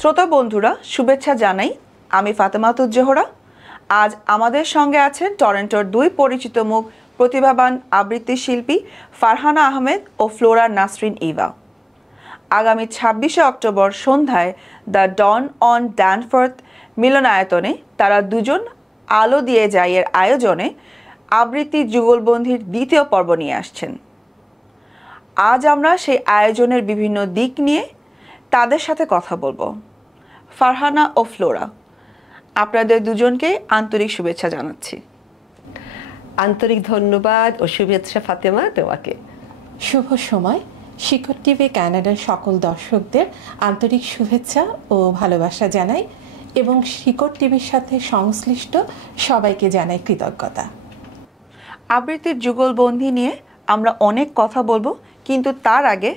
শ্রোতা বন্ধুরা শুভেচ্ছা জানাই। আমি ফাতেমাতুজ জোহরা। আজ আমাদের সঙ্গে আছেন টরন্টোর দুই পরিচিত মুখ প্রতিভাবান আবৃত্তি শিল্পী ফারহানা আহমেদ ও ফ্লোরা নাসরিন ইভা। আগামী ২৬শে অক্টোবর সন্ধ্যায় দ্য ডন অন ড্যানফোর্থ মিলনায়তনে তারা দুজন আলো দিয়ে যায় এর আয়োজনে আবৃত্তি যুগলবন্দির দ্বিতীয় পর্ব নিয়ে আসছেন। আজ আমরা সেই আয়োজনের বিভিন্ন দিক নিয়ে তাদের সাথে কথা বলবো। ফারহানা ও ফ্লোরা, আপনাদের দুজনকে আন্তরিক শুভেচ্ছা জানাচ্ছি। আন্তরিক ধন্যবাদ ও শুভেচ্ছা ফাতেমা তোমাকে। শুভ সময়। শিকড় টিভি কানাডার সকল দর্শকদের আন্তরিক শুভেচ্ছা ও ভালোবাসা জানাই এবং শিকড় টিভির সাথে সংশ্লিষ্ট সবাইকে জানাই কৃতজ্ঞতা। আবৃত্তির যুগলবন্দি নিয়ে আমরা অনেক কথা বলবো, কিন্তু তার আগে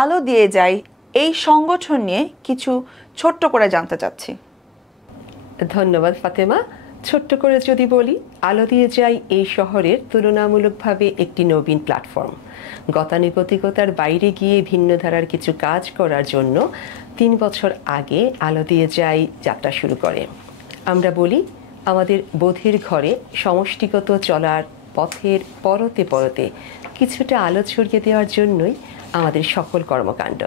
আলো দিয়ে যাই এই সংগঠন নিয়ে কিছু ছোট্ট করে জানতে চাচ্ছি। ধন্যবাদ ফাতেমা। ছোট্ট করে যদি বলি, আলো দিয়ে যাই এই শহরের তুলনামূলকভাবে একটি নবীন প্ল্যাটফর্ম। গতানুগতিকতার বাইরে গিয়ে ভিন্ন ধারার কিছু কাজ করার জন্য ৩ বছর আগে আলো দিয়ে যাই যাত্রা শুরু করে। আমরা বলি, আমাদের বোধের ঘরে সমষ্টিগত চলার পথের পরতে পরতে কিছুটা আলো ছড়িয়ে দেওয়ার জন্যই আমাদের সকল কর্মকাণ্ড।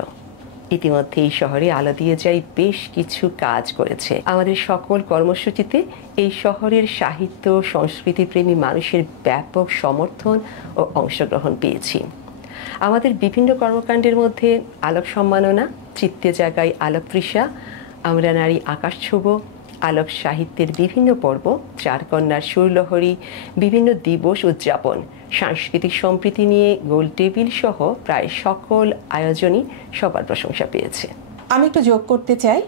ইতিমধ্যে এই শহরে আলো দিয়ে যাই বেশ কিছু কাজ করেছে। আমাদের সকল কর্মসূচিতে এই শহরের সাহিত্য সংস্কৃতিপ্রেমী মানুষের ব্যাপক সমর্থন ও অংশগ্রহণ পেয়েছি। আমাদের বিভিন্ন কর্মকাণ্ডের মধ্যে আলোক সম্মাননা, চিত্তে জাগায় আলোক তৃষা, আমরা নারী আকাশ ছোব, আলোক সাহিত্যের বিভিন্ন পর্ব, চারকন্যার সুরলহরী, বিভিন্ন দিবস উদযাপন, সাংস্কৃতিক সম্প্রীতি নিয়ে গোল টেবিল সহ প্রায় সকল আয়োজনই সবার প্রশংসা পেয়েছে। আমি একটু যোগ করতে চাই,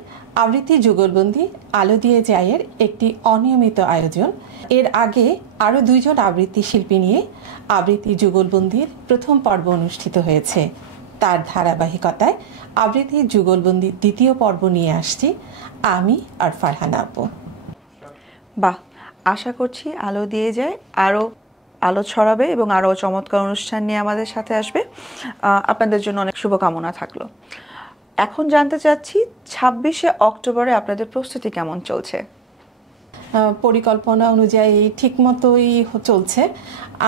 আবৃত্তি যুগলবন্দি আলো দিয়ে যাইয়ের একটি অনিয়মিত আয়োজন। এর আগে আরও 2 জন আবৃত্তি শিল্পী নিয়ে আবৃত্তি যুগলবন্দির প্রথম পর্ব অনুষ্ঠিত হয়েছে। তার ধারাবাহিকতায় আবৃত্তি যুগলবন্দির দ্বিতীয় পর্ব নিয়ে আসছি আমি আর ফারহানা আপু। বাহ, আশা করছি আলো দিয়ে যায় আরও আলো ছড়াবে এবং আরও চমৎকার অনুষ্ঠান নিয়ে আমাদের সাথে আসবে। আপনাদের জন্য অনেক শুভকামনা থাকলো। এখন জানতে চাচ্ছি ২৬শে অক্টোবরে আপনাদের প্রস্তুতি কেমন চলছে? পরিকল্পনা অনুযায়ী ঠিকমতোই চলছে।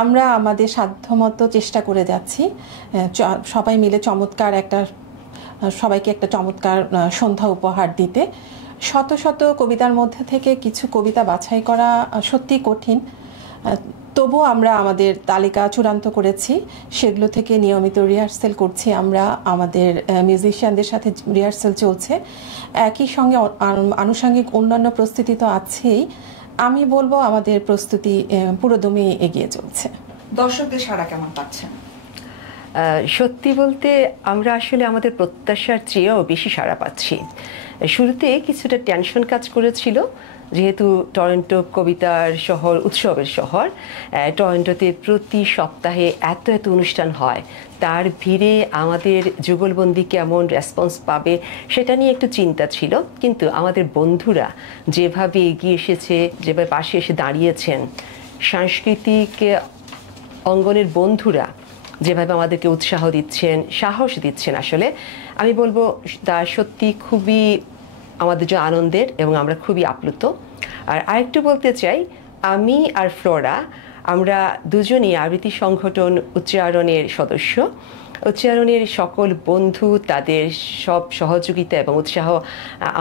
আমরা আমাদের সাধ্যমতো চেষ্টা করে যাচ্ছি সবাই মিলে সবাইকে একটা চমৎকার সন্ধ্যা উপহার দিতে। শত শত কবিতার মধ্যে থেকে কিছু কবিতা বাছাই করা সত্যি কঠিন, তবুও আমরা আমাদের তালিকা চূড়ান্ত করেছি। সেগুলো থেকে নিয়মিত রিহার্সেল করছি আমরা, আমাদের মিউজিশিয়ানদের সাথে রিহার্সেল চলছে। একই সঙ্গে আনুষঙ্গিক অন্যান্য প্রস্তুতি তো আছেই। আমি বলবো আমাদের প্রস্তুতি পুরোদমে এগিয়ে চলছে। দর্শকদের সাড়া কেমন পাচ্ছেন? সত্যি বলতে আমরা আসলে আমাদের প্রত্যাশার চেয়েও বেশি সাড়া পাচ্ছি। শুরুতে কিছুটা টেনশন কাজ করেছিল, যেহেতু টরন্টো কবিতার শহর, উৎসবের শহর। টরন্টোতে প্রতি সপ্তাহে এত অনুষ্ঠান হয়, তার ভিড়ে আমাদের যুগলবন্দি কেমন রেসপন্স পাবে সেটা নিয়ে একটু চিন্তা ছিল। কিন্তু আমাদের বন্ধুরা যেভাবে এগিয়ে এসেছে, যেভাবে পাশে এসে দাঁড়িয়েছেন, সাংস্কৃতিক অঙ্গনের বন্ধুরা যেভাবে আমাদেরকে উৎসাহ দিচ্ছেন, সাহস দিচ্ছেন, আসলে আমি বলবো তা সত্যি খুবই আমাদের জন্য আনন্দের এবং আমরা খুবই আপ্লুত। আর আরেকটু বলতে চাই, আমি আর ফ্লোরা আমরা দুজনই আবৃত্তি সংগঠন উচ্চারণের সদস্য। উচ্চারণের সকল বন্ধু তাদের সব সহযোগিতা এবং উৎসাহ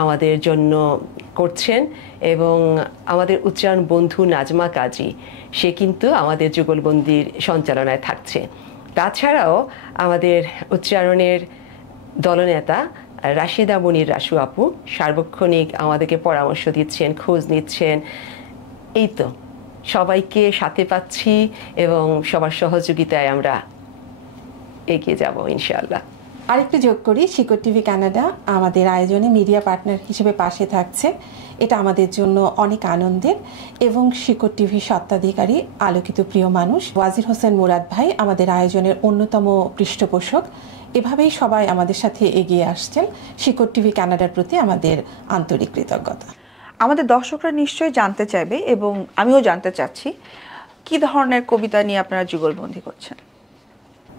আমাদের জন্য করছেন, এবং আমাদের উচ্চারণ বন্ধু নাজমা কাজী, সে কিন্তু আমাদের যুগলবন্দির সঞ্চালনায় থাকছে। তাছাড়াও আমাদের উচ্চারণের দলনেতা রাশিদা মনির রাসু আপু সার্বক্ষণিক আমাদেরকে পরামর্শ দিচ্ছেন, খোঁজ নিচ্ছেন। এই তো সবাইকে সাথে পাচ্ছি এবং সবার সহযোগিতায় আমরা এগিয়ে যাব ইনশাআল্লাহ। আরেকটু যোগ করি, শিকড় টিভি কানাডা আমাদের আয়োজনে মিডিয়া পার্টনার হিসেবে পাশে থাকছে। এটা আমাদের জন্য অনেক আনন্দের। এবং শিকড় টিভি স্বত্বাধিকারী আলোকিত প্রিয় মানুষ ওয়াজির হোসেন মুরাদ ভাই আমাদের আয়োজনের অন্যতম পৃষ্ঠপোষক। এভাবেই সবাই আমাদের সাথে এগিয়ে আসছেন। শিকড় টিভি কানাডার প্রতি আমাদের আন্তরিক কৃতজ্ঞতা। আমাদের দর্শকরা নিশ্চয়ই জানতে চাইবে এবং আমিও জানতে চাচ্ছি, কি ধরনের কবিতা নিয়ে আপনারা যুগলবন্দি করছেন?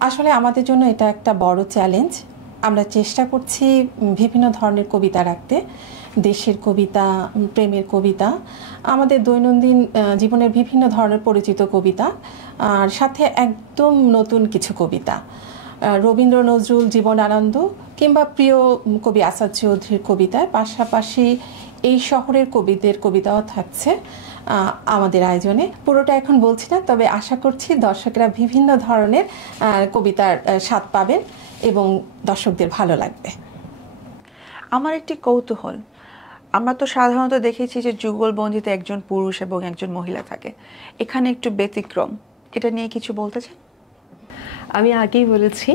আসলে আমাদের জন্য এটা একটা বড় চ্যালেঞ্জ। আমরা চেষ্টা করছি বিভিন্ন ধরনের কবিতা রাখতে, দেশের কবিতা, প্রেমের কবিতা, আমাদের দৈনন্দিন জীবনের বিভিন্ন ধরনের পরিচিত কবিতা, আর সাথে একদম নতুন কিছু কবিতা, রবীন্দ্র নজরুল জীবনানন্দ কিংবা প্রিয় কবি আসাদ চৌধুরীর কবিতার পাশাপাশি এই শহরের কবিদের কবিতাও থাকছে আমাদের আয়োজনে। পুরোটা এখন বলছি না, তবে আশা করছি দর্শকরা বিভিন্ন ধরনের কবিতার স্বাদ পাবেন এবং দর্শকদের ভালো লাগবে। আমার একটি কৌতূহল, আমরা তো সাধারণত দেখেছি যে যুগলবন্দিতে একজন পুরুষ এবং একজন মহিলা থাকে, এখানে একটু ব্যতিক্রম, এটা নিয়ে কিছু বলতে চান? আমি আগেই বলেছি,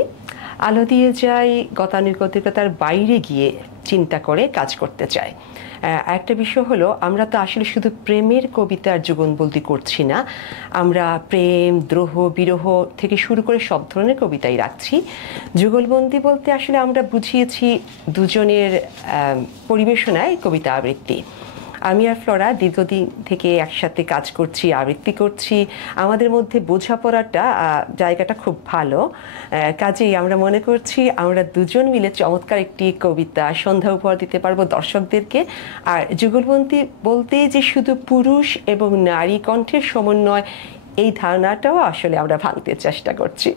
আলো দিয়ে যাই গতানুগতিকতার বাইরে গিয়ে চিন্তা করে কাজ করতে চাই। একটা বিষয় হলো, আমরা তো আসলে শুধু প্রেমের কবিতার যুগলবন্দি করছি না, আমরা প্রেম, দ্রোহ, বিরহ থেকে শুরু করে সব ধরনের কবিতাই রাখছি। যুগলবন্দি বলতে আসলে আমরা বুঝিয়েছি দুজনের পরিবেশনায় কবিতা আবৃত্তি। আমি আর ফ্লোরা দীর্ঘদিন থেকে একসাথে কাজ করছি, আবৃত্তি করছি, আমাদের মধ্যে বোঝাপড়াটা জায়গাটা খুব ভালো। কাজেই আমরা মনে করছি আমরা দুজন মিলে চমৎকার একটি কবিতা সন্ধ্যা উপহার দিতে পারবো দর্শকদেরকে। আর যুগলবন্দি বলতে যে শুধু পুরুষ এবং নারী কণ্ঠের সমন্বয়, এই ধারণাটাও আসলে আমরা ভাঙতে চেষ্টা করছি।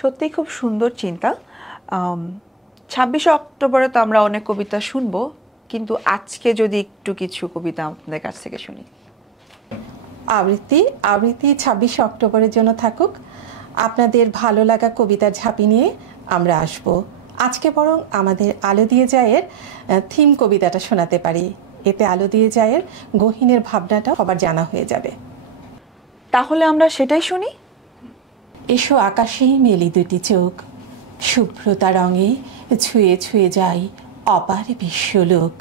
সত্যিই খুব সুন্দর চিন্তা। 26শে অক্টোবরে তো আমরা অনেক কবিতা শুনবো, কিন্তু আজকে যদি একটু কিছু কবিতা আপনাদের কাছ থেকে শুনি। আবৃত্তি 26শে অক্টোবরের জন্য থাকুক। আপনাদের ভালো লাগা কবিতার ঝাঁপি নিয়ে আমরা আসব। আজকে বরং আমাদের আলো দিয়ে যায়ের থিম কবিতাটা শোনাতে পারি, এতে আলো দিয়ে যায়ের গহীনের ভাবনাটা সবার জানা হয়ে যাবে। তাহলে আমরা সেটাই শুনি। এসো আকাশে মেলি দুটি চোখ, শুভ্রতা রঙে ছুঁয়ে ছুঁয়ে যাই অপার বিশ্বলোক।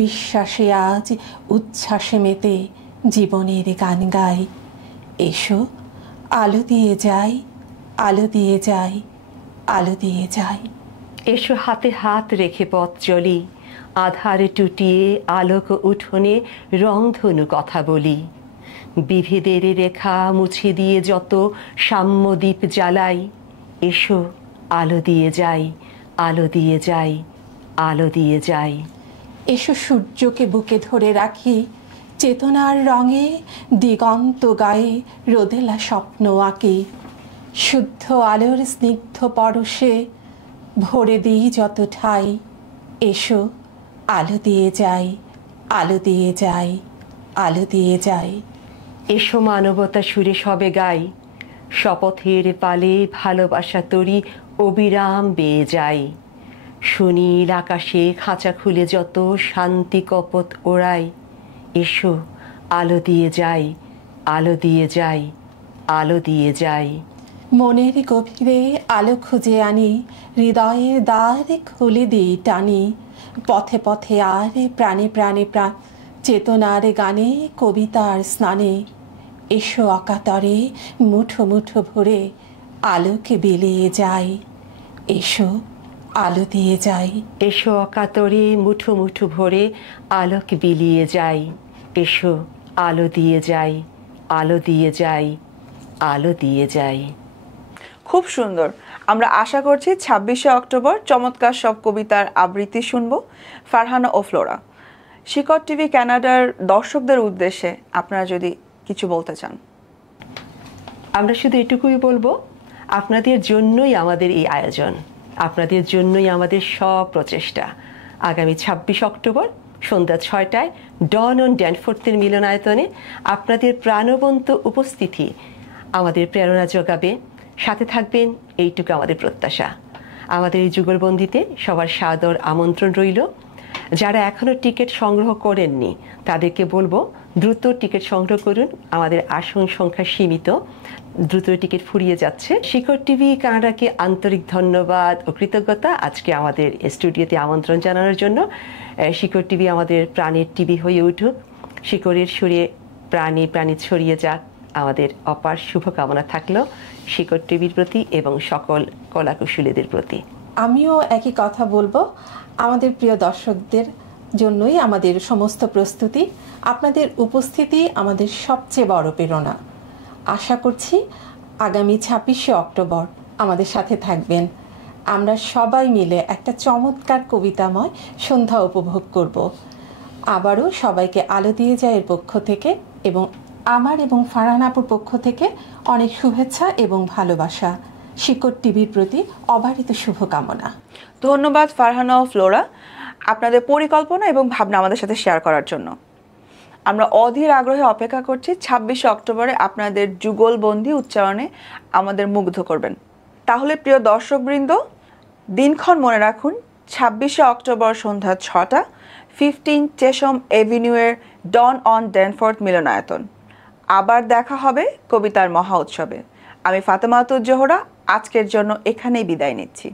বিশ্বাসে আজ উচ্ছ্বাসে মেতে জীবনের গান গাই। এসো আলো দিয়ে যাই, আলো দিয়ে যাই, আলো দিয়ে যাই। এসো হাতে হাত রেখে পথ চলি, আধারে টুটিয়ে আলোক উঠোনে রংধনু কথা বলি। বিভেদের রেখা মুছে দিয়ে যত সাম্যদীপ জ্বালাই। এসো আলো দিয়ে যাই, আলো দিয়ে যাই, আলো দিয়ে যাই। এসো সূর্যকে বুকে ধরে রাখি, চেতনার রঙে দিগন্ত গায়ে রোদেলা স্বপ্ন আঁকি। শুদ্ধ আলোর স্নিগ্ধ পরশে ভরে দিই যত ঠাই। এসো আলো দিয়ে যাই, আলো দিয়ে যাই, আলো দিয়ে যাই। এসো মানবতা সুরে সবে গাই, শপথের পালে ভালোবাসা তরি অবিরাম বেয়ে যাই। সুনীল আকাশে খাঁচা খুলে যত শান্তি কপত ওড়াই। এসো আলো দিয়ে যাই, আলো দিয়ে যাই, আলো দিয়ে যাই। মনের গভীরে আলো খুঁজে আনি, হৃদয়ের দ্বার খুলে দিই টানি। পথে পথে আর প্রাণে প্রাণে প্রাণ, চেতনার গানে কবিতার স্নানে। এসো অকাতরে মুঠো মুঠো ভরে আলোকে বিলিয়ে যাই। এসো আলো দিয়ে যাই। এসো অকাতরে মুঠো মুঠো ভরে আলোক বিলিয়ে যাই। এসো আলো দিয়ে যাই, আলো দিয়ে যাই, আলো দিয়ে যাই। খুব সুন্দর। আমরা আশা করছি 26শে অক্টোবর চমৎকার সব কবিতার আবৃত্তি শুনবো ফারহানা ও ফ্লোরা। শিকড় টিভি কানাডার দর্শকদের উদ্দেশ্যে আপনারা যদি কিছু বলতে চান। আমরা শুধু এটুকুই বলবো, আপনাদের জন্যই আমাদের এই আয়োজন, আপনাদের জন্যই আমাদের সব প্রচেষ্টা। আগামী 26 অক্টোবর সন্ধ্যা 6টায় ডন অন ড্যানফোর্থের মিলনায়তনে আপনাদের প্রাণবন্ত উপস্থিতি আমাদের প্রেরণা যোগাবে। সাথে থাকবেন, এইটুকু আমাদের প্রত্যাশা। আমাদের এই যুগলবন্দিতে সবার সাদর আমন্ত্রণ রইল। যারা এখনও টিকিট সংগ্রহ করেননি তাদেরকে বলবো, দ্রুত টিকিট সংগ্রহ করুন। আমাদের আসন সংখ্যা সীমিত, দ্রুত টিকিট ফুরিয়ে যাচ্ছে। শিকড় টিভি কানাডাকে আন্তরিক ধন্যবাদ ও কৃতজ্ঞতা আজকে আমাদের স্টুডিওতে আমন্ত্রণ জানানোর জন্য। শিকড় টিভি আমাদের প্রাণের টিভি হয়ে উঠুক, শিকড়ের সুরে প্রাণে প্রাণে ছড়িয়ে যাক, আমাদের অপার শুভকামনা থাকলো শিকড় টিভির প্রতি এবং সকল কলাকুশলীদের প্রতি। আমিও একই কথা বলবো, আমাদের প্রিয় দর্শকদের জন্যই আমাদের সমস্ত প্রস্তুতি। আপনাদের উপস্থিতি আমাদের সবচেয়ে বড় প্রেরণা। আশা করছি আগামী 26শে অক্টোবর আমাদের সাথে থাকবেন। আমরা সবাই মিলে একটা চমৎকার কবিতাময় সন্ধ্যা উপভোগ করব। আবারও সবাইকে আলো দিয়ে যায় এর পক্ষ থেকে এবং আমার এবং ফারহান আপুর পক্ষ থেকে অনেক শুভেচ্ছা এবং ভালোবাসা। শিকড় টিভির প্রতি অবারিত শুভকামনা। ধন্যবাদ ফারহানা ও ফ্লোরা, আপনাদের পরিকল্পনা এবং ভাবনা আমাদের সাথে শেয়ার করার জন্য। আমরা অধীর আগ্রহে অপেক্ষা করছি 26শে অক্টোবরে আপনাদের যুগলবন্দি উচ্চারণে আমাদের মুগ্ধ করবেন। তাহলে প্রিয় দর্শকবৃন্দ, দিনক্ষণ মনে রাখুন, 26শে অক্টোবর সন্ধ্যা 6টা, 15 চেশম এভিনিউয়ের ডন অন ড্যানফোর্থ মিলনায়তন। আবার দেখা হবে কবিতার মহা উৎসবে। আমি ফাতেমাতুজ জোহরা আজকের জন্য এখানেই বিদায় নিচ্ছি।